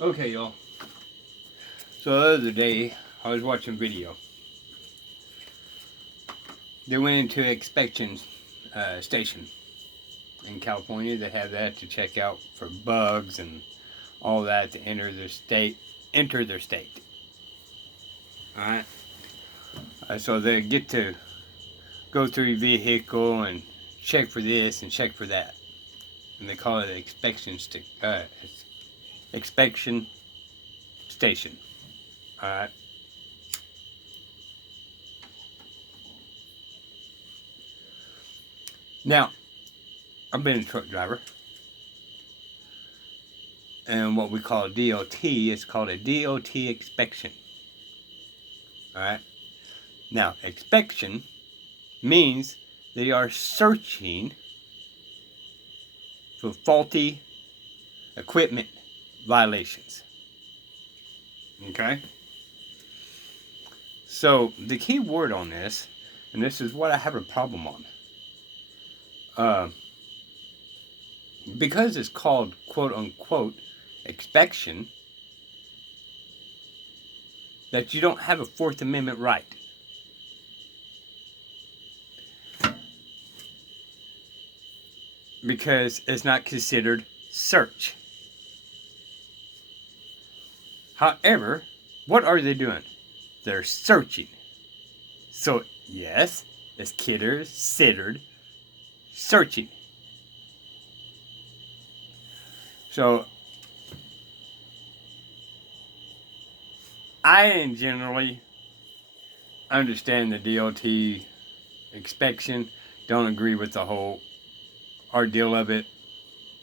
Okay, y'all. So the other day, I was watching video. They went into inspection station in California. They have that to check out for bugs and all that to enter their state. Enter their state. All right. So they get to go through your vehicle and check for this and check for that, and they call it an inspection station. All right. Now, I've been a truck driver, and what we call a DOT is called a DOT inspection. All right. Now, inspection means they are searching for faulty equipment violations. Okay? So, the key word on this, and this is what I have a problem on, because it's called quote unquote inspection, that you don't have a Fourth Amendment right. Because it's not considered search. However, what are they doing? They're searching. So, yes, it's considered searching. So, I generally understand the DOT inspection. Don't agree with the whole ordeal of it.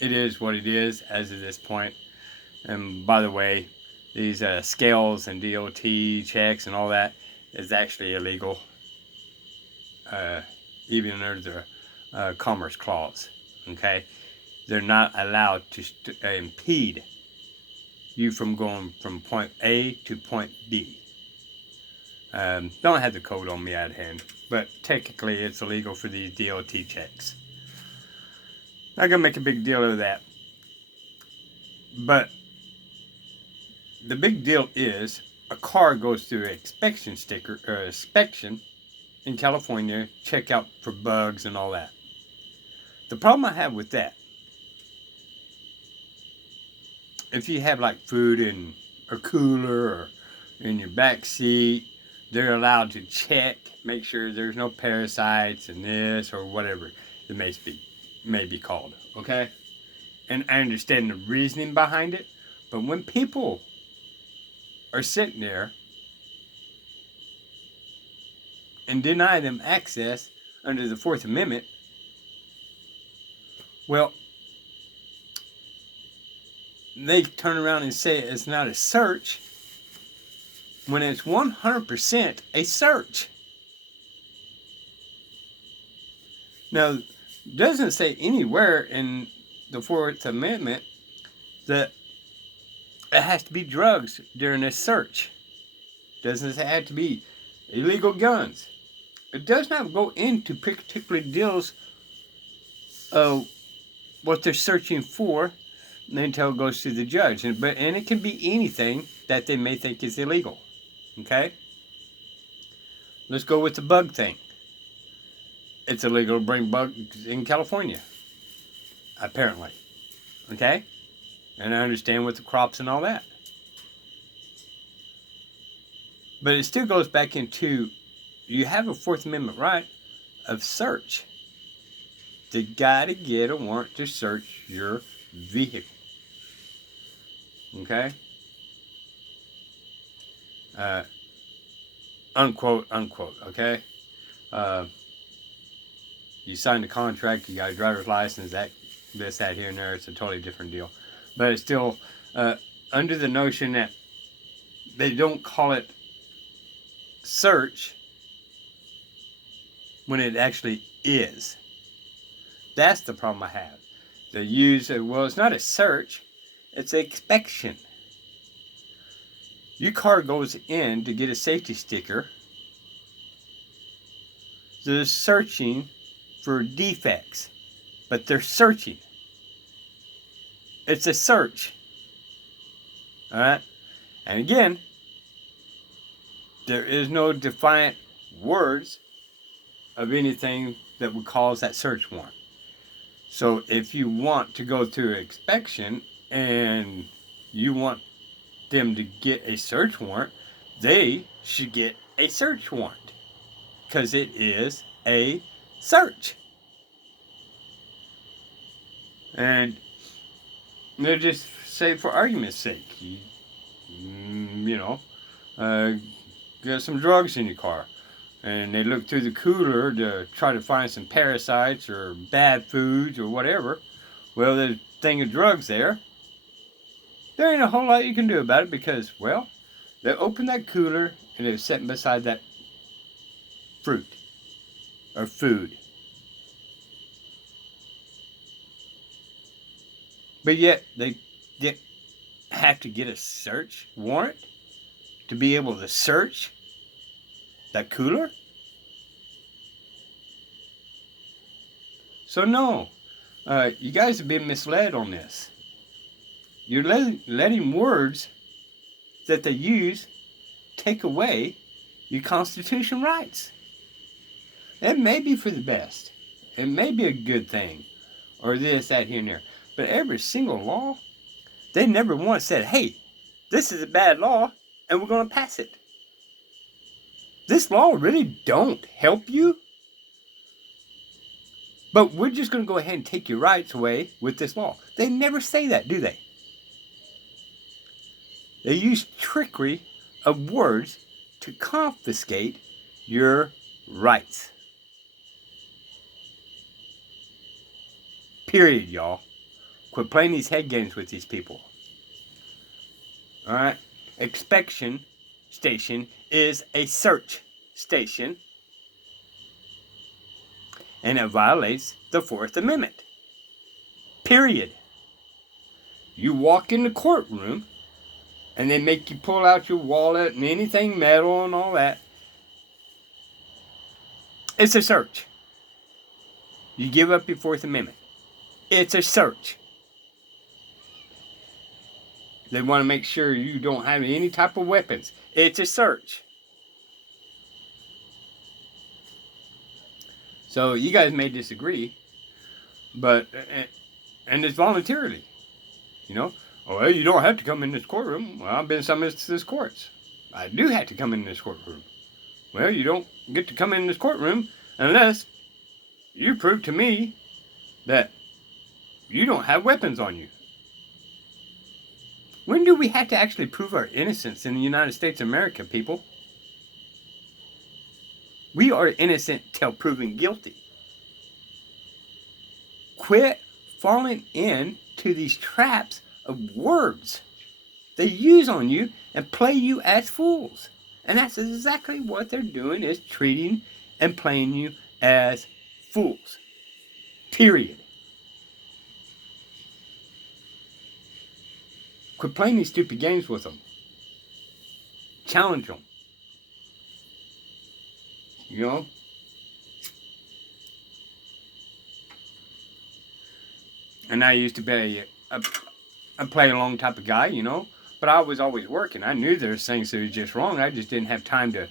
It is what it is as of this point. And by the way, these scales and DOT checks and all that is actually illegal, even under the Commerce Clause. Okay, they're not allowed to impede you from going from point A to point B. Don't have the code on me at hand, but technically it's illegal for these DOT checks. Not gonna make a big deal of that, but the big deal is a car goes through an inspection in California, check out for bugs and all that. The problem I have with that, if you have like food in a cooler or in your back seat, they're allowed to check, make sure there's no parasites in this or whatever it may be called. Okay, and I understand the reasoning behind it, but when people are sitting there and deny them access under the Fourth Amendment, well, they turn around and say it's not a search when it's 100% a search. Now, it doesn't say anywhere in the Fourth Amendment that it has to be drugs during a search. It doesn't say it has to be illegal guns. It does not go into particular deals of what they're searching for until it goes to the judge. And it can be anything that they may think is illegal. Okay? Let's go with the bug thing. It's illegal to bring bugs in California, apparently. Okay? And I understand with the crops and all that. But it still goes back into, you have a Fourth Amendment right of search. They gotta get a warrant to search your vehicle. Okay? Unquote, unquote, okay? You sign the contract, you got a driver's license, that, here and there, it's a totally different deal. But it's still under the notion that they don't call it search when it actually is. That's the problem I have. They use, well, it's not a search, it's an inspection. Your car goes in to get a safety sticker. They're searching for defects, but they're searching. It's a search. All right. And again, there is no defiant words of anything that would cause that search warrant. So if you want to go through inspection and you want them to get a search warrant, they should get a search warrant because it is a search. And they'll just say, for argument's sake, got some drugs in your car. And they look through the cooler to try to find some parasites or bad foods or whatever. Well, there's a thing of drugs there. There ain't a whole lot you can do about it because, well, they opened that cooler and it was sitting beside that fruit or food. But yet they have to get a search warrant to be able to search that cooler? So no, you guys have been misled on this. You're letting words that they use take away your constitutional rights. It may be for the best. It may be a good thing. Or this, that, here, and there. But every single law, they never once said, hey, this is a bad law and we're going to pass it. This law really don't help you. But we're just going to go ahead and take your rights away with this law. They never say that, do they? They use trickery of words to confiscate your rights. Period, y'all. Quit playing these head games with these people. Alright? Inspection station is a search station. And it violates the Fourth Amendment. Period. You walk in the courtroom and they make you pull out your wallet and anything metal and all that. It's a search. You give up your Fourth Amendment. It's a search. They want to make sure you don't have any type of weapons. It's a search. So you guys may disagree, but, and it's voluntarily, you know. Oh, well, you don't have to come in this courtroom. Well, I've been in some instances courts. I do have to come in this courtroom. Well, you don't get to come in this courtroom unless you prove to me that you don't have weapons on you. When do we have to actually prove our innocence in the United States of America, people? We are innocent till proven guilty. Quit falling into these traps of words they use on you and play you as fools. And that's exactly what they're doing, is treating and playing you as fools. Period. Quit playing these stupid games with them. Challenge them. You know? And I used to be a play-along type of guy, you know? But I was always working. I knew there was things that were just wrong. I just didn't have time to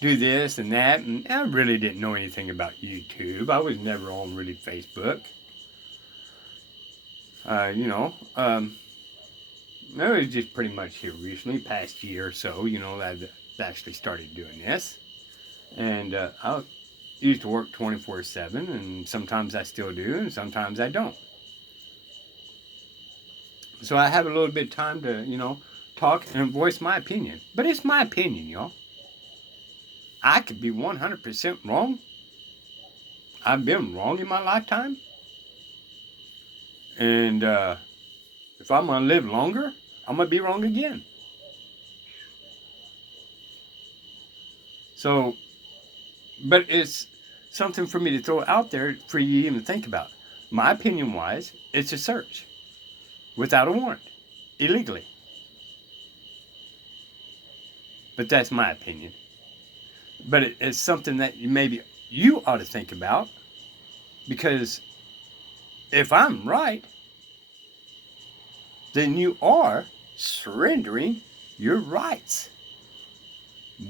do this and that. And I really didn't know anything about YouTube. I was never on really Facebook. It was just pretty much here recently, past year or so, you know, that I've actually started doing this. And I used to work 24/7, and sometimes I still do, and sometimes I don't. So I have a little bit of time to, you know, talk and voice my opinion. But it's my opinion, y'all. I could be 100% wrong. I've been wrong in my lifetime. And if I'm going to live longer, I'm going to be wrong again. So, but it's something for me to throw out there for you to even think about. My opinion wise, it's a search. Without a warrant. Illegally. But that's my opinion. But it's something that maybe you ought to think about. Because if I'm right, then you are surrendering your rights.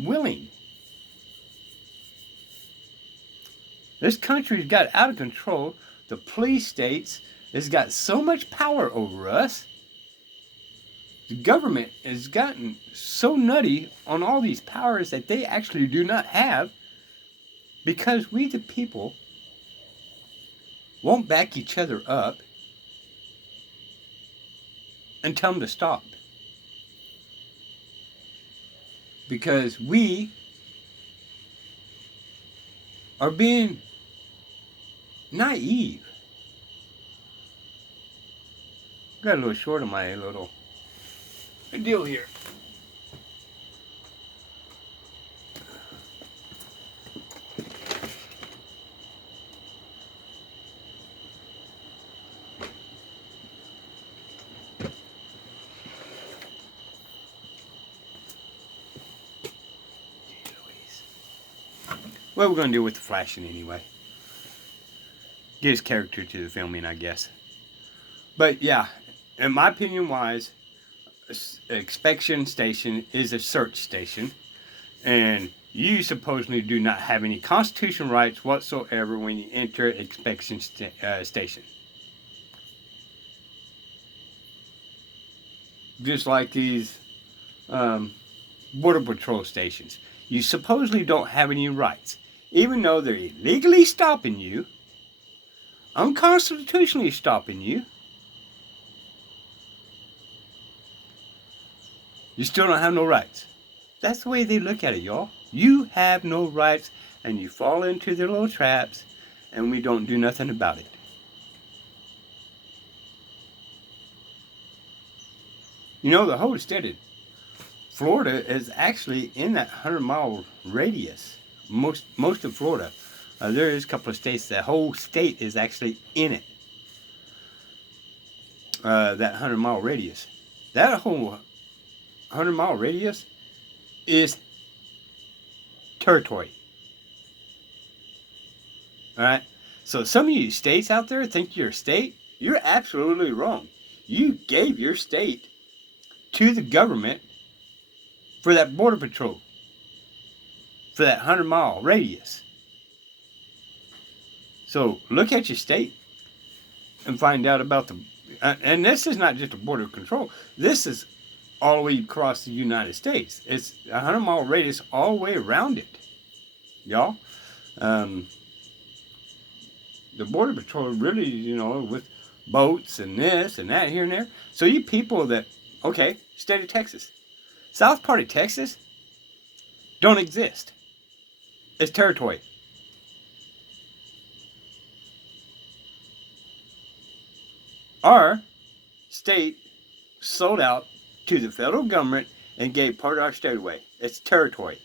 Willing. This country's got out of control. The police states has got so much power over us. The government has gotten so nutty on all these powers that they actually do not have, because we the people won't back each other up and tell them to stop. Because we are being naive. Got a little short on my little deal here. Well, we're going to deal with the flashing anyway. Gives character to the filming, I guess. But yeah, in my opinion wise, inspection station is a search station. And you supposedly do not have any constitutional rights whatsoever when you enter inspection station. Just like these Border Patrol stations. You supposedly don't have any rights. Even though they're illegally stopping you, unconstitutionally stopping you, you still don't have no rights. That's the way they look at it, y'all. You have no rights, and you fall into their little traps, and we don't do nothing about it. You know, the whole state of Florida is actually in that 100-mile radius. Most of Florida. There is a couple of states. The whole state is actually in it. That 100-mile radius. That whole 100-mile radius is territory. Alright? So some of you states out there think you're a state. You're absolutely wrong. You gave your state to the government for that Border Patrol. For that 100-mile radius. So look at your state and find out about the... and this is not just a border control. This is all the way across the United States. It's a 100-mile radius all the way around it. Y'all. The Border Patrol really, you know, with boats and this and that here and there. So you people that... okay, state of Texas. South part of Texas don't exist. It's territory. Our state sold out to the federal government and gave part of our state away. It's territory.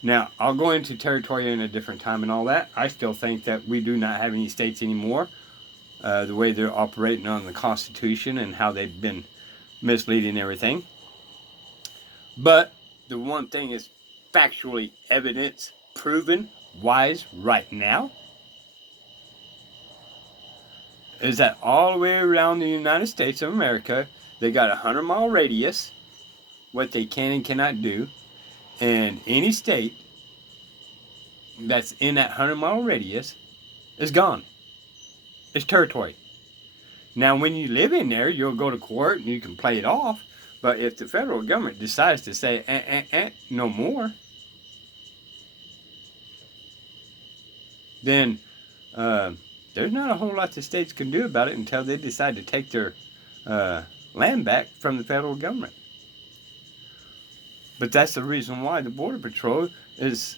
Now, I'll go into territory in a different time and all that. I still think that we do not have any states anymore. The way they're operating on the Constitution and how they've been misleading everything. But the one thing is factually evidence proven wise right now is that all the way around the United States of America, they got a 100-mile radius, what they can and cannot do, and any state that's in that 100-mile radius is gone. It's territory. Now, when you live in there, you'll go to court and you can play it off, but if the federal government decides to say, no more, then there's not a whole lot the states can do about it until they decide to take their land back from the federal government. But that's the reason why the Border Patrol is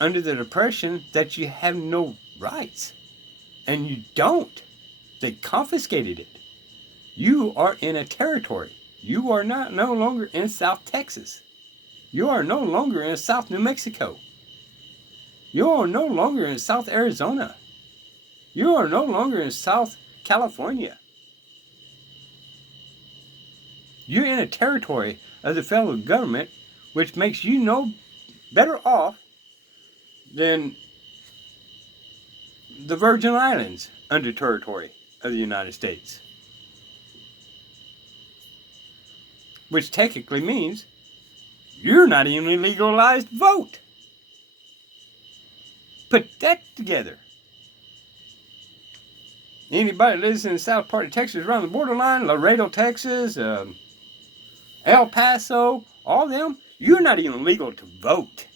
under the impression that you have no rights. And you don't. They confiscated it. You are in a territory. You are no longer in South Texas. You are no longer in South New Mexico. You are no longer in South Arizona. You are no longer in South California. You're in a territory of the federal government, which makes you no better off than the Virgin Islands under territory of the United States. which technically means you're not even a legalized vote. Put that together. Anybody that lives in the south part of Texas around the borderline, Laredo, Texas, El Paso, all them, you're not even legal to vote.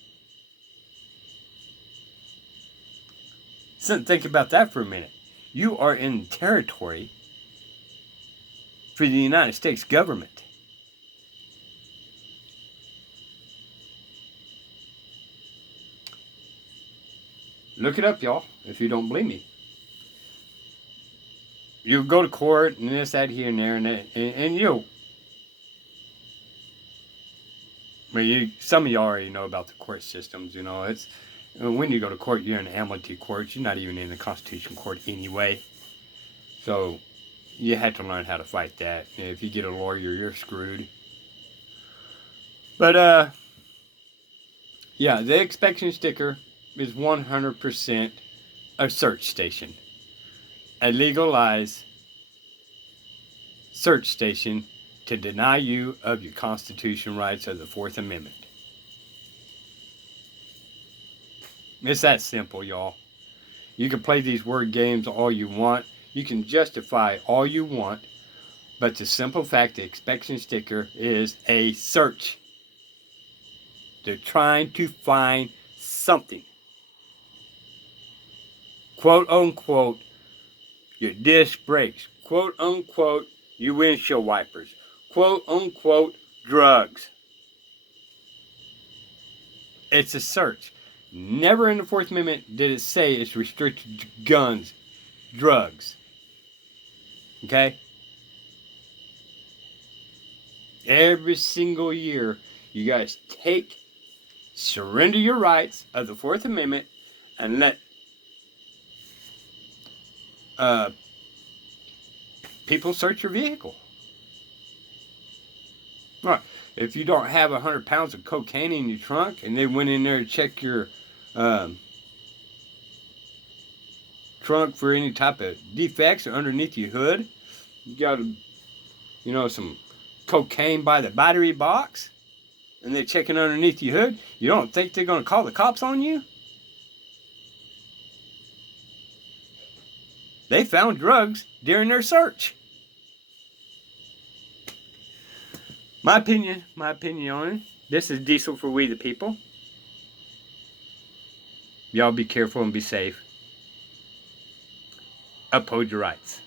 So think about that for a minute. You are in territory for the United States government. Look it up, y'all, if you don't believe me. You go to court and this, that, here, and there, and you. Well, some of you already know about the court systems. You know, it's when you go to court, you're in an amnesty court. You're not even in the Constitution Court anyway. So you have to learn how to fight that. If you get a lawyer, you're screwed. But yeah, the inspection sticker is 100% a search station. A legalized search station to deny you of your constitutional rights of the Fourth Amendment. It's that simple, y'all. You can play these word games all you want. You can justify all you want. But the simple fact, the inspection sticker is a search. They're trying to find something. Quote unquote, your disc brakes. Quote unquote, your windshield wipers. Quote unquote, drugs. It's a search. Never in the Fourth Amendment did it say it's restricted to guns, drugs. Okay? Every single year, you guys surrender your rights of the Fourth Amendment and let people search your vehicle. Right. If you don't have 100 pounds of cocaine in your trunk and they went in there to check your trunk for any type of defects or underneath your hood, you got some cocaine by the battery box, and they're checking underneath your hood, you don't think they're going to call the cops on you? They found drugs during their search. My opinion on it. This is Diesel for We the People. Y'all be careful and be safe. Uphold your rights.